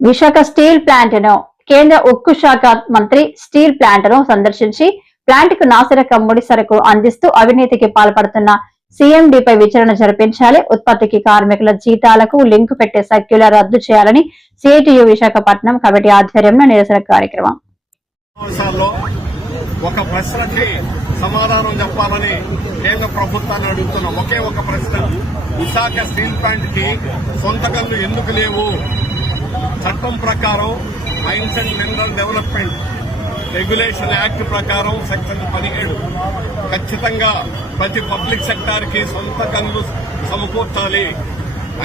Visakha steel plant ను కేంద్ర ఉక్కు శాఖ మంత్రి స్టీల్ ప్లాంట్ ను సందర్శించి ప్లాంట్ కు నాసిరకం ముడి సరుకు అందిస్తూ అవినీతికి పాల్పడుతున్న సీఎండీపై విచారణ జరిపించాలి, ఉత్పత్తికి కార్మికుల జీతాలకు లింకు పెట్టే సర్క్యులర్ రద్దు చేయాలని సిఐటియు విశాఖపట్నం కమిటీ ఆధ్వర్యంలో నిరసన కార్యక్రమం. ఒక ప్రశ్నకి సమాధానం చెప్పాలని కేంద్ర ప్రభుత్వాన్ని అడుగుతున్న ఒకే ఒక ప్రశ్న, విశాఖ స్టీల్ ప్లాంట్ కి సొంత గన్లు ఎందుకు లేవు? చట్టం ప్రకారం mines and mineral development regulation act ప్రకారం సెక్షన్ 17 ఖచ్చితంగా ప్రతి పబ్లిక్ సెక్టార్ కి సొంత గన్లు సమకూర్చాలి.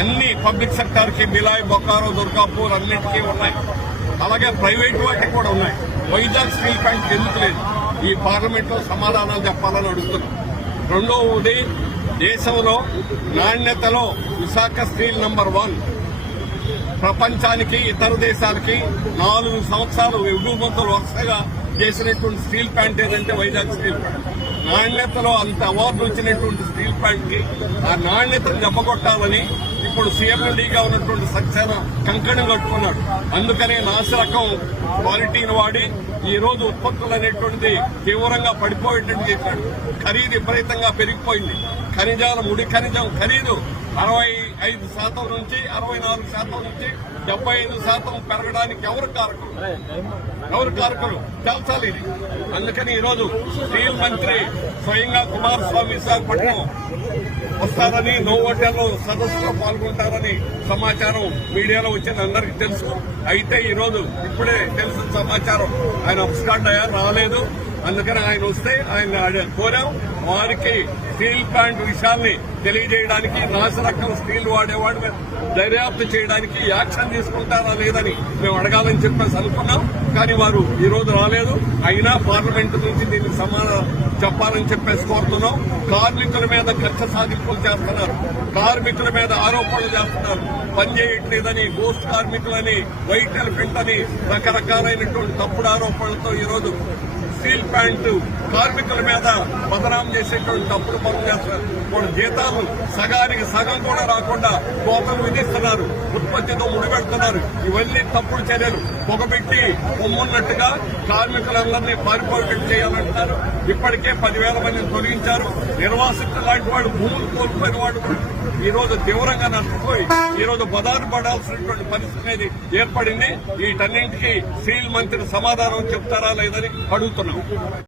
అన్ని పబ్లిక్ సెక్టార్ కి బిలాయ్, బొకారో, దుర్గాపూర్ అన్నింటికీ ఉన్నాయి. అలాగే ప్రైవేట్ వాటికి కూడా ఉన్నాయి. వైజాగ్ స్టీల్ ప్లాంట్ ఎందుకు లేదు? ఈ పార్లమెంట్ లో సమాధానాలు చెప్పాలని అడుగుతున్నాం. రెండవది, దేశంలో నాణ్యతలో విశాఖ స్టీల్ నంబర్ 1. ప్రపంచానికి ఇతర దేశాలకి 4 సంవత్సరాలు ఎగుమతులు వరుసగా చేసినటువంటి స్టీల్ ప్లాంట్ ఏదంటే వైజాగ్ స్టీల్ ప్లాంట్. నాణ్యతలో అంత అవార్డు వచ్చినటువంటి స్టీల్ ప్లాంట్ కి ఆ నాణ్యతను దెబ్బకొట్టాలని ఇప్పుడు సీఎండీగా ఉన్నటువంటి సక్సేనా కంకణం కట్టుకున్నాడు. అందుకనే నాసిరకం క్వాలిటీని వాడి ఈ రోజు ఉత్పత్తులు అనేటువంటిది తీవ్రంగా పడిపోయేటట్టు చేశాడు. ఖరీదు విపరీతంగా పెరిగిపోయింది. ఖనిజాల ముడి ఖనిజం ఖరీదు 65% నుంచి 64% నుంచి 75% పెరగడానికి ఎవరు కారకులు తెలుసాలి ఇది. అందుకని ఈరోజు స్టీల్ మంత్రి స్వయంగా కుమారస్వామి విశాఖపట్నం వస్తారని, నోవోటెల్లో సదస్సులో పాల్గొంటారని సమాచారం మీడియాలో వచ్చింది, అందరికీ తెలుసు. అయితే ఈరోజు ఇప్పుడే తెలిసిన సమాచారం ఆయన అప్స్కాండ్ అయ్యారు, రాలేదు. అందుకని ఆయన వస్తే ఆయన కోరాం. వారికి స్టీల్ ప్లాంట్ విషయాన్ని తెలియజేయడానికి, నాసిరకం స్టీల్ వాడేవాడు దర్యాప్తు చేయడానికి యాక్షన్ తీసుకుంటారా లేదని మేము అడగాలని చెప్పేసి అనుకున్నాం. కానీ వారు ఈ రోజు రాలేదు. అయినా పార్లమెంటు నుంచి దీనికి సమాధానం చెప్పాలని చెప్పేసి కోరుతున్నాం. కార్మికుల మీద కక్ష సాధింపులు చేస్తున్నారు, కార్మికుల మీద ఆరోపణలు చేస్తున్నారు. పనిచేయట్లేదని, పోస్ట్ కార్మికులని, వైట్ ఎలిఫెంట్ అని రకరకాలైనటువంటి తప్పుడు ఆరోపణలతో ఈరోజు స్టీల్ ప్లాంట్ కార్మికుల మీద బదనాం చేసేటువంటి తప్పుడు పనులు చేస్తున్నారు. వాళ్ళ జీతాలు సగానికి సగం కూడా రాకుండా కోతలు విధిస్తున్నారు, ఉత్పత్తితో ముడిపెడుతున్నారు. ఇవన్నీ తప్పుడు చర్యలు. పొగబెట్టి పొమ్మున్నట్టుగా కార్మికులందరినీ పారిపోయేటట్టు చేయాలంటున్నారు. ఇప్పటికే 10,000 మందిని తొలగించారు. నిర్వాసితులు లాంటి వాడు, భూములు కోల్పోయిన వాడు ఈ రోజు తీవ్రంగా నష్టపోయి ఈ రోజు బదారు పడాల్సినటువంటి పరిస్థితి అనేది ఏర్పడింది. వీటన్నింటికీ స్టీల్ మంత్రి సమాధానం చెప్తారా లేదని అడుగుతున్నాం.